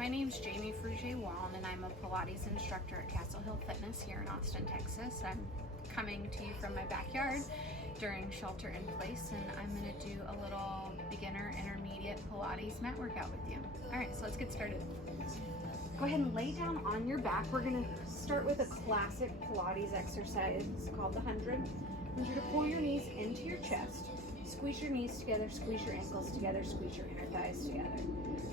my name's Jaime Fruge-Walne, and I'm a Pilates instructor at Castle Hill Fitness here in Austin, Texas. I'm coming to you from my backyard during shelter in place, and I'm going to do a little beginner intermediate Pilates mat workout with you. All right, so let's get started. Go ahead and lay down on your back. We're going to start with a classic Pilates exercise called the 100. I want you to pull your knees into your chest. Squeeze your knees together, squeeze your ankles together, squeeze your inner thighs together.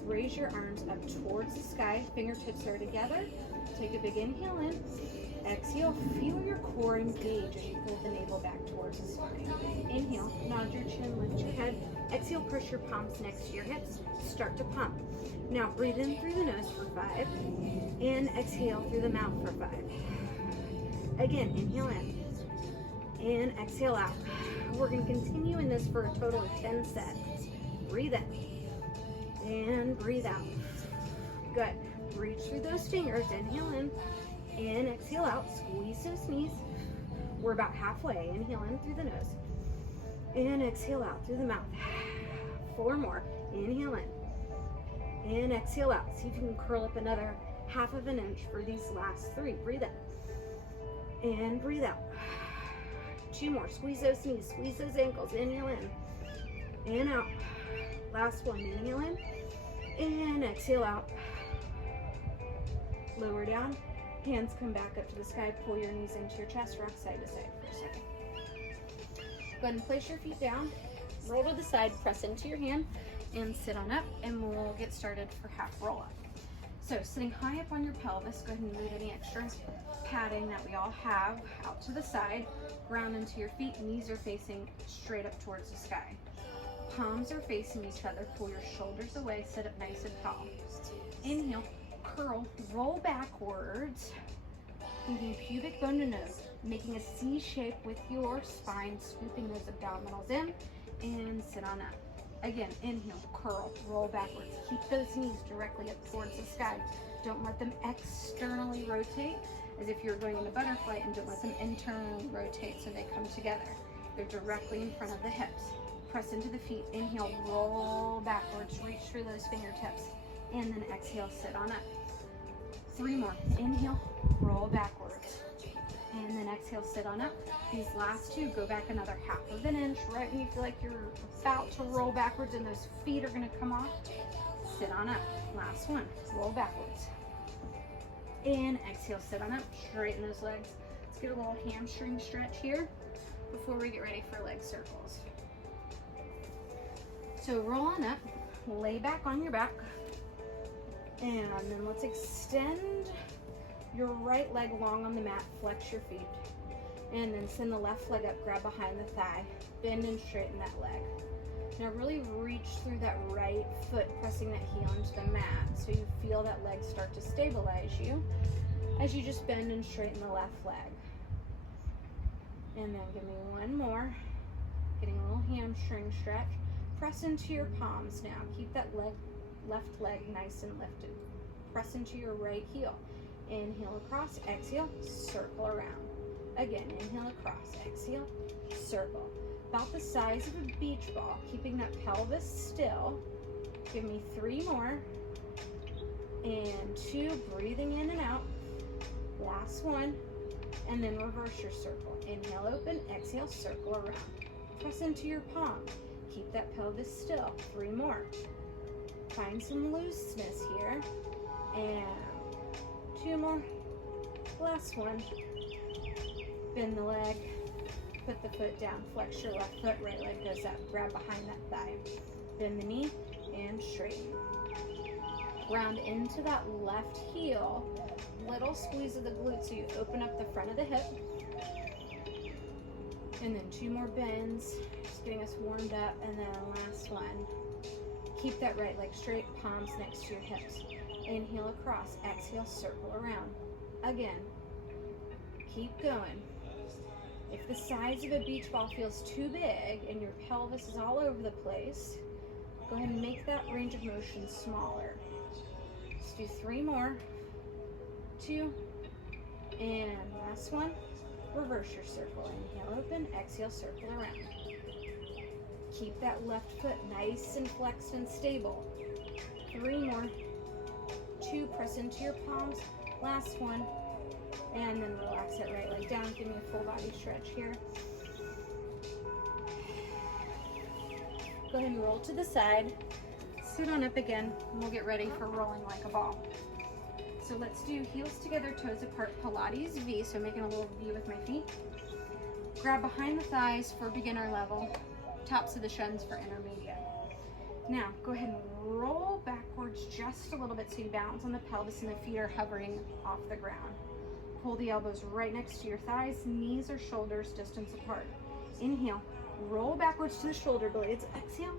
Raise your arms up towards the sky, fingertips are together. Take a big inhale in. Exhale, feel your core engage as you pull the navel back towards the spine. Inhale, nod your chin, lift your head. Exhale, press your palms next to your hips. Start to pump. Now breathe in through the nose for 5, and exhale through the mouth for 5. Again, inhale in, and exhale out. We're going to continue in this for a total of 10 sets. Breathe in, and breathe out. Good. Reach through those fingers, inhale in, and exhale out. Squeeze those knees. We're about halfway. Inhale in through the nose, and exhale out through the mouth. 4 more. Inhale in, and exhale out. See if you can curl up another half of an inch for these last 3. Breathe in, and breathe out. 2 more. Squeeze those knees, squeeze those ankles. Inhale in, and out. Last one. Inhale in, and exhale out. Lower down. Hands come back up to the sky. Pull your knees into your chest. Rock side to side for a second. Go ahead and place your feet down. Roll to the side. Press into your hand and sit on up. And we'll get started for half roll up. So sitting high up on your pelvis, go ahead and move any extra padding that we all have out to the side. Ground into your feet. Knees are facing straight up towards the sky. Palms are facing each other. Pull your shoulders away. Sit up nice and tall. Inhale. Curl, roll backwards, moving pubic bone to nose, making a C shape with your spine, scooping those abdominals in, and sit on up. Again, inhale, curl, roll backwards. Keep those knees directly up towards the sky. Don't let them externally rotate as if you're going into butterfly, and don't let them internally rotate so they come together. They're directly in front of the hips. Press into the feet. Inhale, roll backwards, reach through those fingertips, and then exhale, sit on up. 3 more. Inhale, roll backwards, and then exhale, sit on up. These last 2, go back another half of an inch. Right when you feel like you're about to roll backwards and those feet are going to come off, sit on up. Last one, roll backwards, and exhale, sit on up. Straighten those legs. Let's get a little hamstring stretch here before we get ready for leg circles. So roll on up, lay back on your back. And then let's extend your right leg long on the mat, flex your feet. And then send the left leg up, grab behind the thigh, bend and straighten that leg. Now really reach through that right foot, pressing that heel into the mat so you feel that leg start to stabilize you as you just bend and straighten the left leg. And then give me 1 more, getting a little hamstring stretch. Press into your palms now. Keep that left leg nice and lifted. Press into your right heel. Inhale across, exhale, circle around. Again, inhale across, exhale, circle. About the size of a beach ball, keeping that pelvis still. Give me 3 more. And 2, breathing in and out. Last one. And then reverse your circle. Inhale, open, exhale, circle around. Press into your palm. Keep that pelvis still. 3 more. Find some looseness here, and 2 more. Last one. Bend the leg, put the foot down, flex your left foot, right leg goes up, grab behind that thigh, bend the knee and straighten. Round into that left heel, little squeeze of the glute so you open up the front of the hip, and then 2 more bends, just getting us warmed up, and then last one. Keep that right leg straight, palms next to your hips. Inhale across, exhale, circle around. Again, keep going. If the size of a beach ball feels too big and your pelvis is all over the place, go ahead and make that range of motion smaller. Let's do 3 more. 2, and last one. Reverse your circle. Inhale, open, exhale, circle around. Keep that left foot nice and flexed and stable. 3 more. press into your palms. Last one. And then relax it right leg down. Give me a full body stretch here. Go ahead and roll to the side. Sit on up again, and we'll get ready for rolling like a ball. So let's do heels together, toes apart, Pilates V. So making a little V with my feet. Grab behind the thighs for beginner level, tops of the shins for intermediate. Now, go ahead and roll backwards just a little bit so you balance on the pelvis and the feet are hovering off the ground. Pull the elbows right next to your thighs, knees or shoulders distance apart. Inhale, roll backwards to the shoulder blades. Exhale,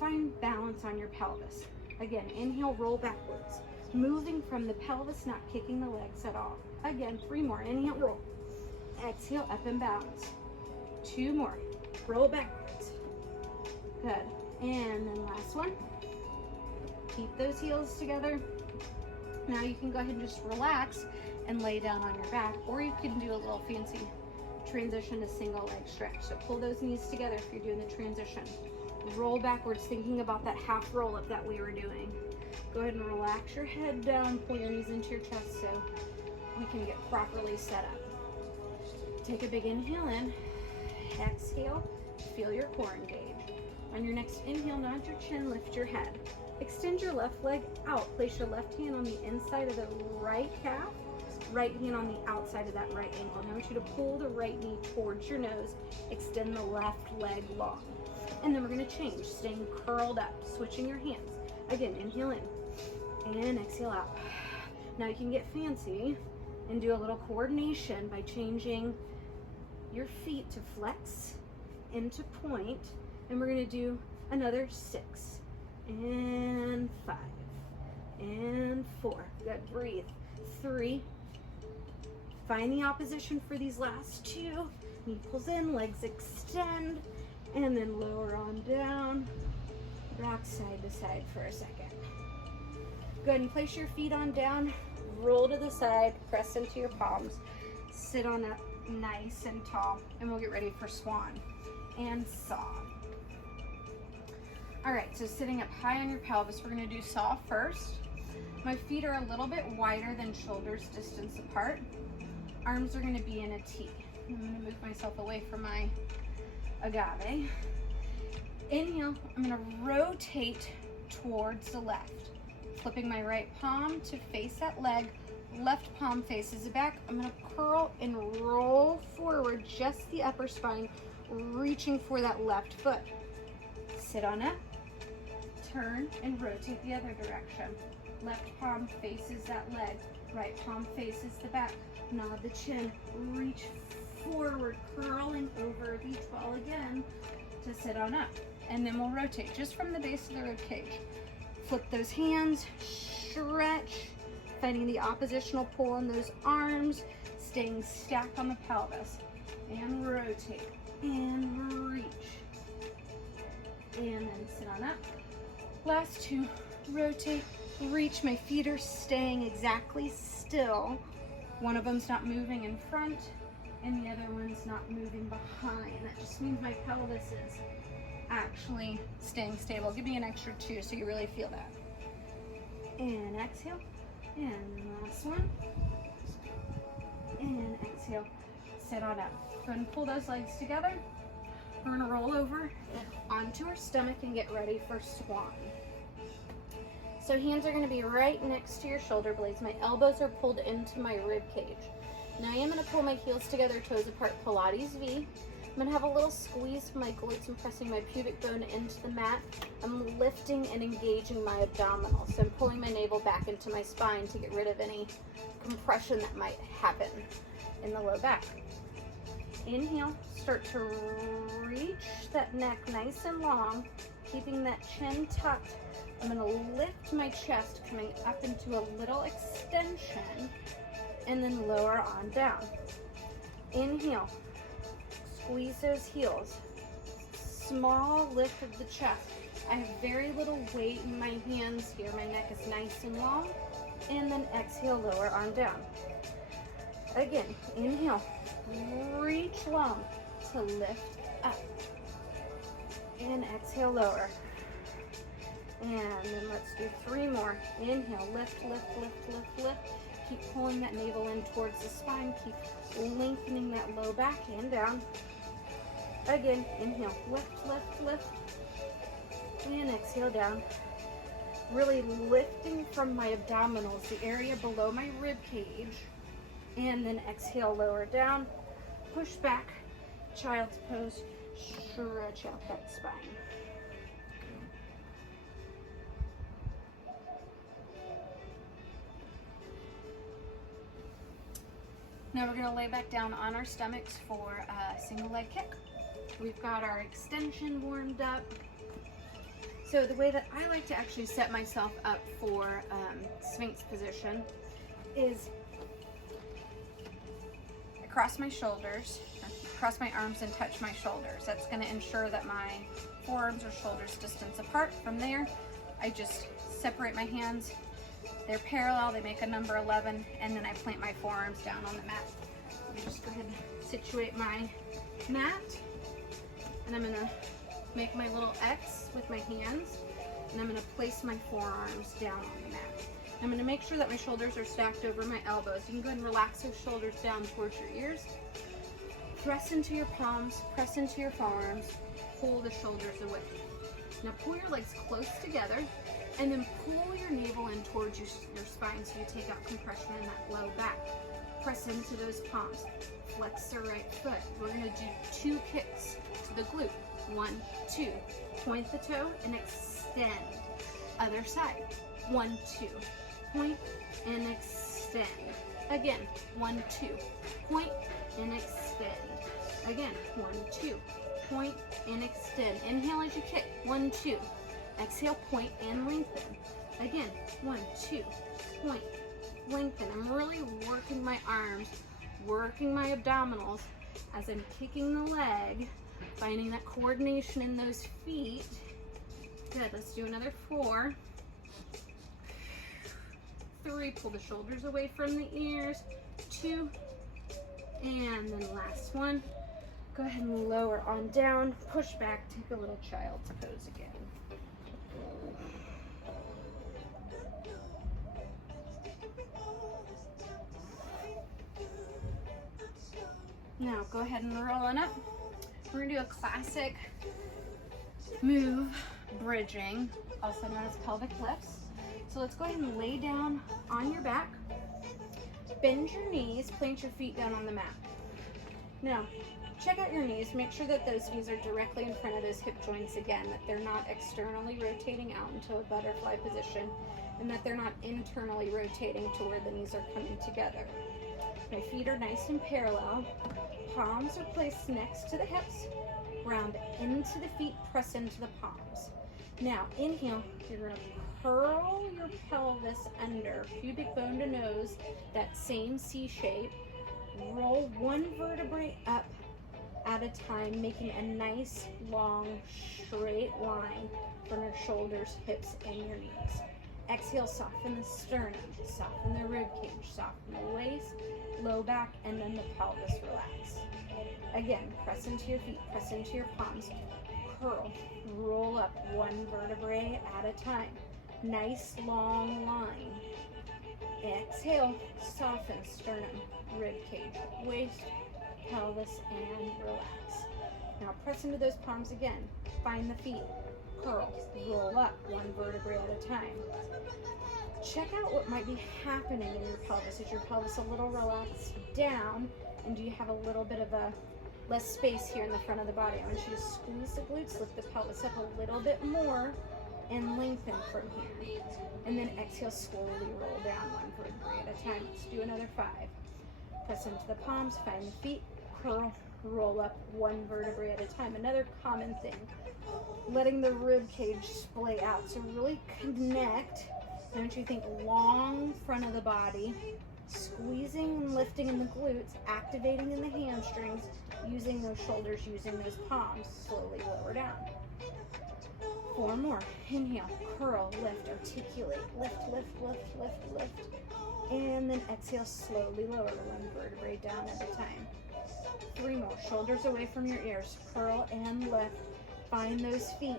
find balance on your pelvis. Again, inhale, roll backwards. Moving from the pelvis, not kicking the legs at all. Again, 3 more. Inhale, roll. Exhale, up and balance. 2 more. Roll backwards. Good. And then last one. Keep those heels together. Now you can go ahead and just relax and lay down on your back, or you can do a little fancy transition to single leg stretch. So pull those knees together if you're doing the transition. Roll backwards, thinking about that half roll up that we were doing. Go ahead and relax your head down, pull your knees into your chest so we can get properly set up. Take a big inhale in, exhale, feel your core engage. On your next inhale, nod your chin, lift your head. Extend your left leg out. Place your left hand on the inside of the right calf, right hand on the outside of that right ankle. Now I want you to pull the right knee towards your nose, extend the left leg long. And then we're gonna change, staying curled up, switching your hands. Again, inhale in and exhale out. Now you can get fancy and do a little coordination by changing your feet to flex into point. And we're gonna do another 6 and 5 and 4. Good, breathe. 3. Find the opposition for these last 2. Knee pulls in, legs extend, and then lower on down. Rock side to side for a second. Go ahead and place your feet on down, roll to the side, press into your palms, sit on up nice and tall, and we'll get ready for swan and saw. All right, so sitting up high on your pelvis, we're gonna do saw first. My feet are a little bit wider than shoulders distance apart. Arms are gonna be in a T. I'm gonna move myself away from my agave. Inhale, I'm gonna rotate towards the left. Flipping my right palm to face that leg, left palm faces the back. I'm gonna curl and roll forward, just the upper spine, reaching for that left foot. Sit on up, turn and rotate the other direction. Left palm faces that leg, right palm faces the back. Nod the chin, reach forward, curling over beach ball again to sit on up. And then we'll rotate just from the base of the rib cage. Flip those hands, stretch, finding the oppositional pull in those arms, staying stacked on the pelvis. And rotate, and reach. And then sit on up. Last 2, rotate, reach. My feet are staying exactly still. One of them's not moving in front, and the other one's not moving behind. That just means my pelvis is actually staying stable. Give me an extra 2 so you really feel that. And exhale, and last one, and exhale, sit on up. Go ahead and pull those legs together. We're gonna roll over onto our stomach and get ready for swan. So hands are gonna be right next to your shoulder blades. My elbows are pulled into my rib cage. Now I am gonna pull my heels together, toes apart, Pilates V. I'm gonna have a little squeeze from my glutes and pressing my pubic bone into the mat. I'm lifting and engaging my abdominals. So I'm pulling my navel back into my spine to get rid of any compression that might happen in the low back. Inhale, start to reach that neck nice and long, keeping that chin tucked. I'm gonna lift my chest, coming up into a little extension, and then lower on down. Inhale, squeeze those heels. Small lift of the chest. I have very little weight in my hands here. My neck is nice and long. And then exhale, lower on down. Again, inhale, reach long to lift up. And exhale, lower. And then let's do 3 more. Inhale, lift, lift, lift, lift, lift. Keep pulling that navel in towards the spine. Keep lengthening that low back and down. Again, inhale, lift, lift, lift. And exhale down. Really lifting from my abdominals, the area below my rib cage. And then exhale, lower down. Push back, child's pose. Stretch out that spine. Now we're going to lay back down on our stomachs for a single leg kick. We've got our extension warmed up. So the way that I like to actually set myself up for Sphinx position is I cross my shoulders, cross my arms and touch my shoulders. That's going to ensure that my forearms or shoulders distance apart. From there, I just separate my hands. They're parallel, they make a number 11, and then I plant my forearms down on the mat. Let me just go ahead and situate my mat, and I'm gonna make my little X with my hands, and I'm gonna place my forearms down on the mat. I'm gonna make sure that my shoulders are stacked over my elbows. You can go ahead and relax those shoulders down towards your ears. Press into your palms, press into your forearms, pull the shoulders away. Now pull your legs close together, and then pull your navel in towards your spine so you take out compression in that low back. Press into those palms. Flex the right foot. We're going to do 2 kicks to the glute. 1, 2. Point the toe and extend. Other side. 1, 2. Point and extend. Again. 1, 2. Point and extend. Again. 1, 2. Point and extend. Inhale as you kick. 1, 2. Exhale, point and lengthen. Again, 1, 2, point, lengthen. I'm really working my arms, working my abdominals as I'm kicking the leg, finding that coordination in those feet. Good, let's do another 4. 3, pull the shoulders away from the ears. 2, and then last one. Go ahead and lower on down, push back, take a little child's pose again. Now go ahead and roll on up. We're gonna do a classic move, bridging, also known as pelvic flips. So let's go ahead and lay down on your back, bend your knees, plant your feet down on the mat. Now, check out your knees, make sure that those knees are directly in front of those hip joints again, that they're not externally rotating out into a butterfly position, and that they're not internally rotating to where the knees are coming together. My feet are nice and parallel. Palms are placed next to the hips. Round into the feet, press into the palms. Now, inhale, you're going to curl your pelvis under, pubic bone to nose, that same C shape. Roll 1 vertebrae up at a time, making a nice, long, straight line from your shoulders, hips, and your knees. Exhale, soften the sternum, soften the rib cage, soften the waist, low back, and then the pelvis relax. Again, press into your feet, press into your palms, curl, roll up 1 vertebrae at a time. Nice long line. Exhale, soften sternum, rib cage, waist, pelvis, and relax. Now press into those palms again. Find the feet, curl, roll up 1 vertebrae at a time. Check out what might be happening in your pelvis. Is your pelvis a little relaxed down? And do you have a little bit of a less space here in the front of the body? I want you to squeeze the glutes, lift the pelvis up a little bit more, and lengthen from here. And then exhale, slowly roll down 1 vertebrae at a time. Let's do another 5. Press into the palms, find the feet, curl, roll up 1 vertebrae at a time. Another common thing, letting the rib cage splay out. So really connect. I want you to think long front of the body, squeezing and lifting in the glutes, activating in the hamstrings, using those shoulders, using those palms. Slowly lower down. 4 more. Inhale, curl, lift, articulate, lift, lift, lift, lift, lift. And then exhale, slowly lower 1 vertebrae down at a time. 3 more. Shoulders away from your ears. Curl and lift. Find those feet.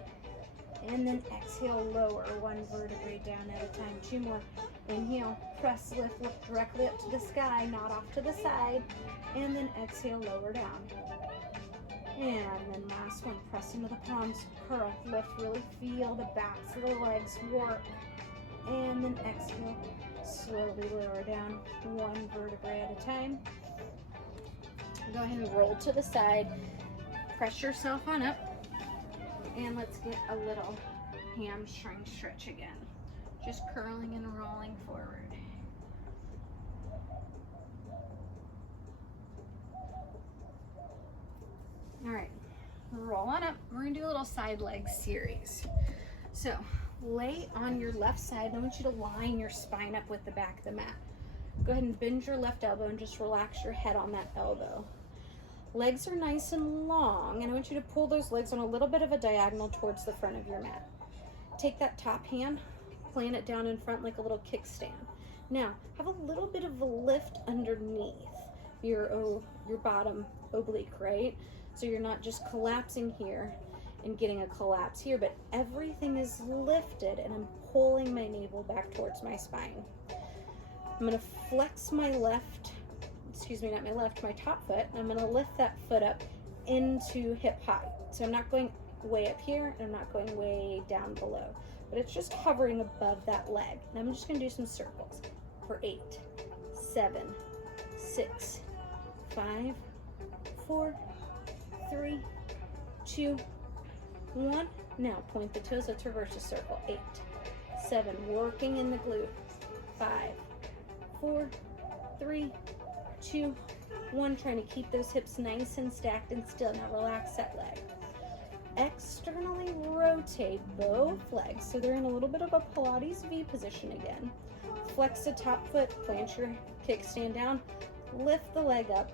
And then exhale, lower one vertebrae down at a time. 2 more. Inhale, press, lift, look directly up to the sky, not off to the side. And then exhale, lower down. And then last one, press into the palms, curl, lift, really feel the backs of the legs work. And then exhale, slowly lower down, one vertebrae at a time. Go ahead and roll to the side, press yourself on up, and let's get a little hamstring stretch again. Just curling and rolling forward. All right, roll on up. We're gonna do a little side leg series. So lay on your left side. I want you to line your spine up with the back of the mat. Go ahead and bend your left elbow and just relax your head on that elbow. Legs are nice and long, and I want you to pull those legs on a little bit of a diagonal towards the front of your mat. Take that top hand, plant it down in front like a little kickstand. Now, have a little bit of a lift underneath your bottom oblique, right? So you're not just collapsing here and getting a collapse here, but everything is lifted and I'm pulling my navel back towards my spine. I'm gonna flex my my top foot, and I'm gonna lift that foot up into hip height. So I'm not going way up here, and I'm not going way down below, but it's just hovering above that leg. And I'm just gonna do some circles for 8, 7, 6, 5, 4, 3, 2, 1. Now point the toes, let's reverse the circle. 8, 7, working in the glute. 5, 4, 3, 2, 1. Trying to keep those hips nice and stacked and still. Now relax that leg. Externally rotate both legs so they're in a little bit of a Pilates V position again. Flex the top foot, plant your kickstand down, lift the leg up,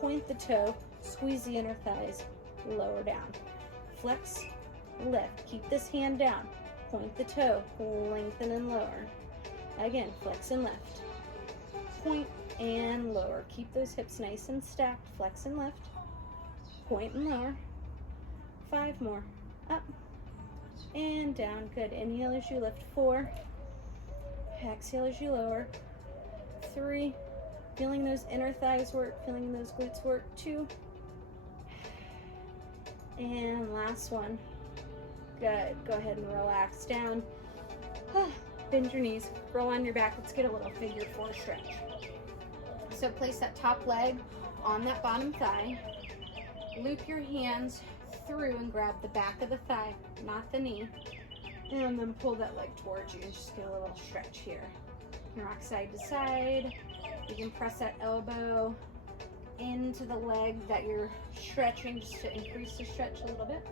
point the toe, squeeze the inner thighs, lower down. Flex, lift, keep this hand down, point the toe, lengthen and lower. Again, flex and lift, point and lower. Keep those hips nice and stacked, flex and lift, point and lower. 5 more, up and down. Good. Inhale as you lift. 4, exhale as you lower. 3, feeling those inner thighs work, feeling those glutes work. 2, and last one. Good. Go ahead and relax down. Bend your knees, roll on your back. Let's get a little figure 4 stretch. So place that top leg on that bottom thigh. Loop your hands through and grab the back of the thigh, not the knee, and then pull that leg towards you and just get a little stretch here. You can rock side to side. You can press that elbow into the leg that you're stretching just to increase the stretch a little bit.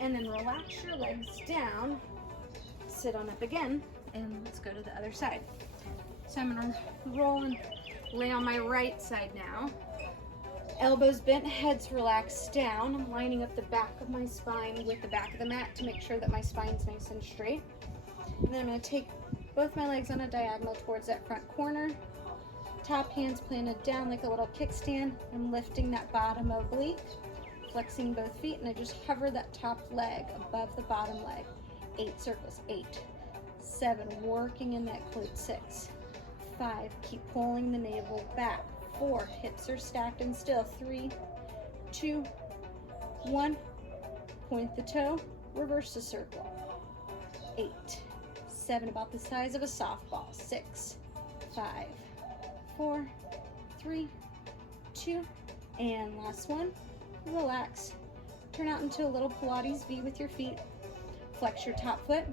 And then relax your legs down, sit on up again, and let's go to the other side. So I'm gonna roll and lay on my right side now. Elbows bent, heads relaxed down. I'm lining up the back of my spine with the back of the mat to make sure that my spine's nice and straight. And then I'm gonna take both my legs on a diagonal towards that front corner. Top hands planted down like a little kickstand. I'm lifting that bottom oblique, flexing both feet, and I just hover that top leg above the bottom leg. 8 circles. 8, 7, working in that glute. 6, 5, keep pulling the navel back. 4, hips are stacked and still. 3, 2, 1, point the toe, reverse the circle. 8, 7, about the size of a softball. 6, 5, 4, 3, 2, and last one. Relax. Turn out into a little Pilates V with your feet. Flex your top foot,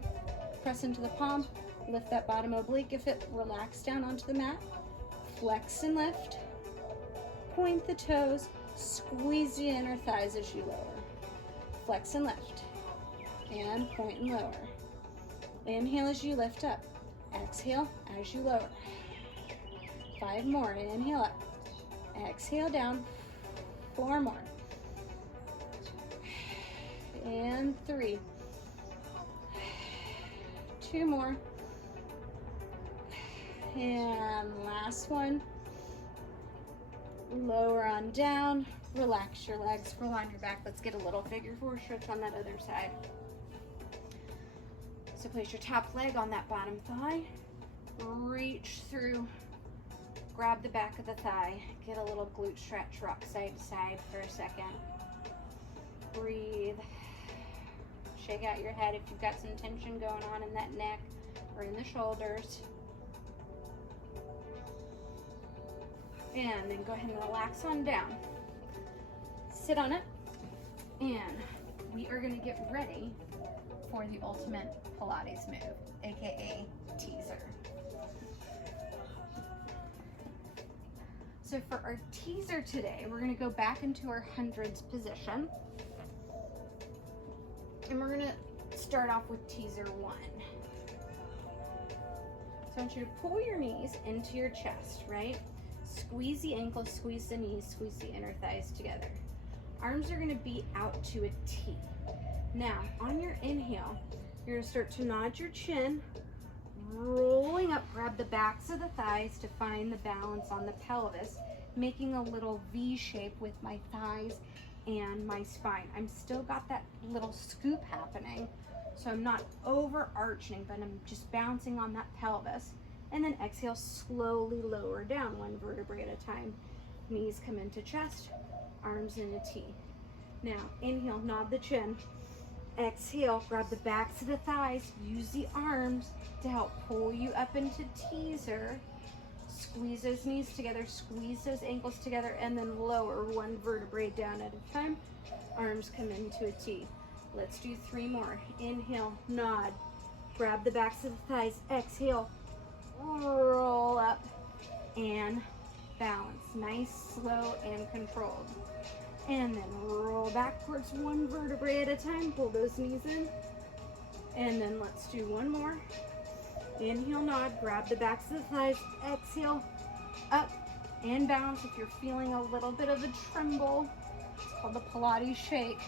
press into the palm, lift that bottom oblique if it, relax down onto the mat, flex and lift, point the toes, squeeze the inner thighs as you lower, flex and lift, and point and lower. Inhale as you lift up, exhale as you lower. 5 more, inhale up, exhale down, 4 more, and 3, 2 more, and last one. Lower on down, Relax your legs, roll on your back. Let's get a little figure 4 stretch on that other side. So place your top leg on that bottom thigh. Reach through, grab the back of the thigh. Get a little glute stretch, rock side to side for a second. Breathe. Shake out your head if you've got some tension going on in that neck or in the shoulders. And then go ahead and relax on down. Sit on it, and we are going to get ready for the ultimate Pilates move, aka teaser. So for our teaser today, we're going to go back into our hundreds position, and we're going to start off with teaser 1. So I want you to pull your knees into your chest, right? Squeeze the ankles, squeeze the knees, squeeze the inner thighs together. Arms are going to be out to a T. Now, on your inhale, you're going to start to nod your chin, rolling up, grab the backs of the thighs to find the balance on the pelvis, making a little V shape with my thighs and my spine. I'm still got that little scoop happening, so I'm not overarching, but I'm just bouncing on that pelvis. And then exhale, slowly lower down 1 vertebrae at a time. Knees come into chest, arms in a T. Now, inhale, nod the chin. Exhale, grab the backs of the thighs. Use the arms to help pull you up into teaser. Squeeze those knees together, squeeze those ankles together, and then lower 1 vertebrae down at a time. Arms come into a T. Let's do 3 more. Inhale, nod. Grab the backs of the thighs. Exhale, roll up and balance. Nice, slow, and controlled. And then roll backwards 1 vertebrae at a time. Pull those knees in. And then let's do 1 more. Inhale, nod. Grab the backs of the thighs. Exhale, up and balance. If you're feeling a little bit of a tremble, it's called the Pilates shake.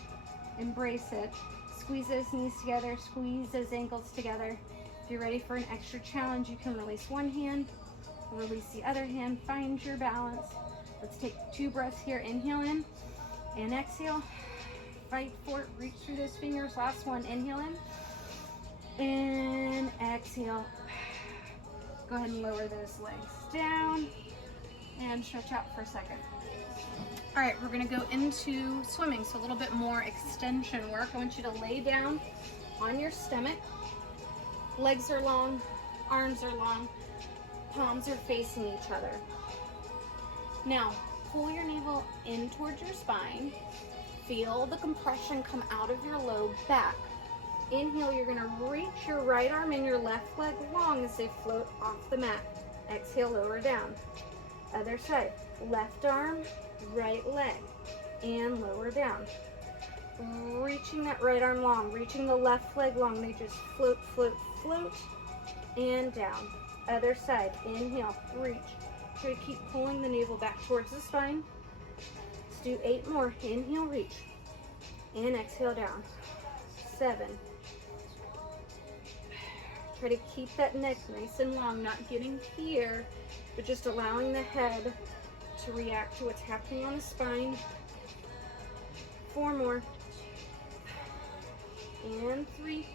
Embrace it. Squeeze those knees together. Squeeze those ankles together. If you're ready for an extra challenge, you can release 1 hand, release the other hand, find your balance. Let's take 2 breaths here. Inhale in and exhale. Fight for it, reach through those fingers. Last one, inhale in and exhale. Go ahead and lower those legs down and stretch out for a second. All right, we're gonna go into swimming, so a little bit more extension work. I want you to lay down on your stomach. Legs are long, arms are long, palms are facing each other. Now, pull your navel in towards your spine. Feel the compression come out of your low back. Inhale, you're gonna reach your right arm and your left leg long as they float off the mat. Exhale, lower down. Other side, left arm, right leg, and lower down. Reaching that right arm long, reaching the left leg long. They just float, float, float, and down. Other side, inhale, reach. Try to keep pulling the navel back towards the spine. Let's do 8 more. Inhale, reach, and exhale down. 7. Try to keep that neck nice and long, not getting here, but just allowing the head to react to what's happening on the spine. 4 more. And 3,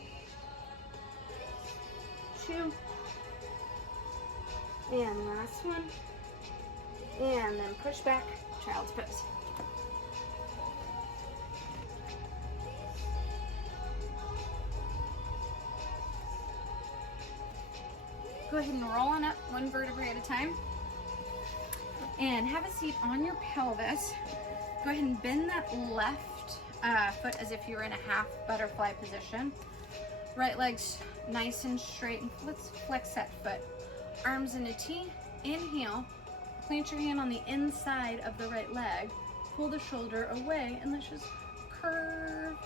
2, and last one. And then push back, child's pose. Go ahead and roll on up 1 vertebrae at a time. And have a seat on your pelvis. Go ahead and bend that left foot as if you were in a half butterfly position. Right leg's nice and straight, and let's flex that foot. Arms in a T. Inhale, plant your hand on the inside of the right leg, pull the shoulder away, and let's just curve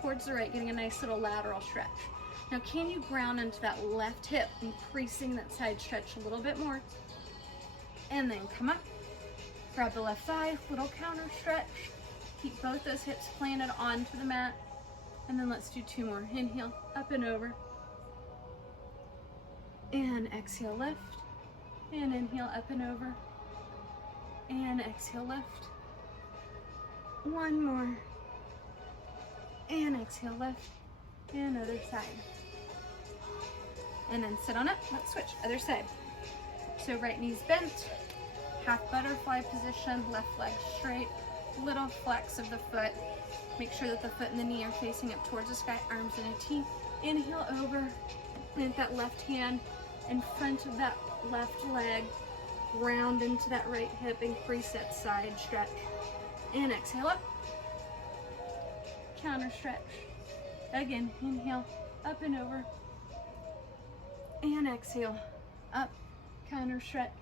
towards the right, getting a nice little lateral stretch. Now, can you ground into that left hip, increasing that side stretch a little bit more? And then come up, grab the left thigh, little counter stretch. Keep both those hips planted onto the mat. And then let's do 2 more. Inhale, up and over. And exhale, lift. And inhale, up and over. And exhale, lift. One more. And exhale, lift. And other side. And then sit on it. Let's switch, other side. So right knee's bent, half butterfly position, left leg straight, little flex of the foot. Make sure that the foot and the knee are facing up towards the sky, arms in a T. Inhale over, plant that left hand in front of that left leg, round into that right hip, increase that side stretch. And exhale up, counter stretch. Again, inhale, up and over, and exhale, up, counter stretch.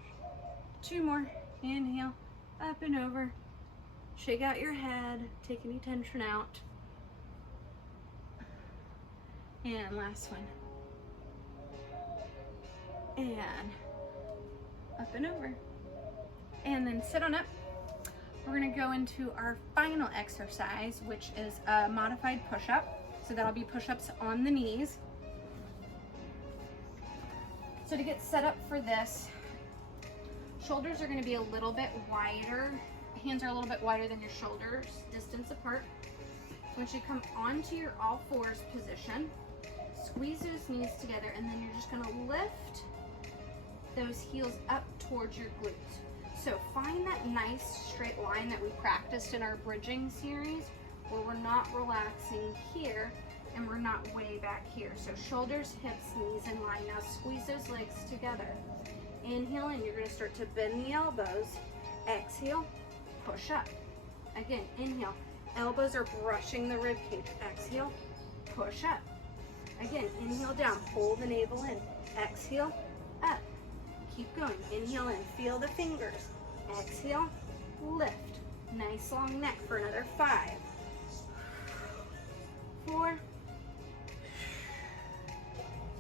Two more, inhale, up and over, shake out your head, take any tension out. And last one. And up and over. And then sit on up. We're gonna go into our final exercise, which is a modified push-up. So that'll be push-ups on the knees. So to get set up for this, shoulders are gonna be a little bit wider. Hands are a little bit wider than your shoulders, distance apart. Once you come onto your all fours position, squeeze those knees together, and then you're just gonna lift those heels up towards your glutes. So find that nice straight line that we practiced in our bridging series, where we're not relaxing here and we're not way back here. So shoulders, hips, knees in line. Now squeeze those legs together. Inhale, and you're gonna start to bend the elbows. Exhale, push up. Again, inhale, elbows are brushing the rib cage. Exhale, push up. Again, inhale down, pull the navel in. Exhale, up. Keep going. Inhale in, feel the fingers. Exhale, lift. Nice long neck for another 5, 4,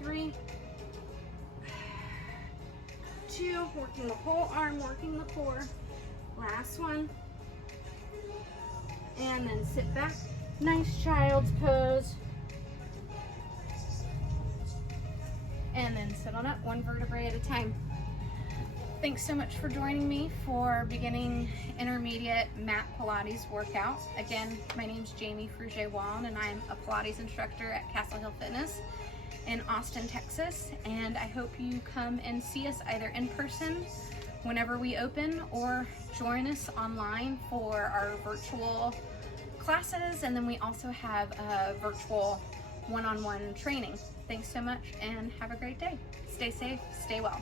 3, 2. Working the whole arm, working the core. Last one. And then sit back. Nice child's pose. And then sit on up, one vertebrae at a time. Thanks so much for joining me for beginning intermediate Mat Pilates workout. Again, my name's Jaime Fruge-Walne, and I'm a Pilates instructor at Castle Hill Fitness in Austin, Texas. And I hope you come and see us either in person whenever we open, or join us online for our virtual classes. And then we also have a virtual one-on-one training. Thanks so much, and have a great day. Stay safe, stay well.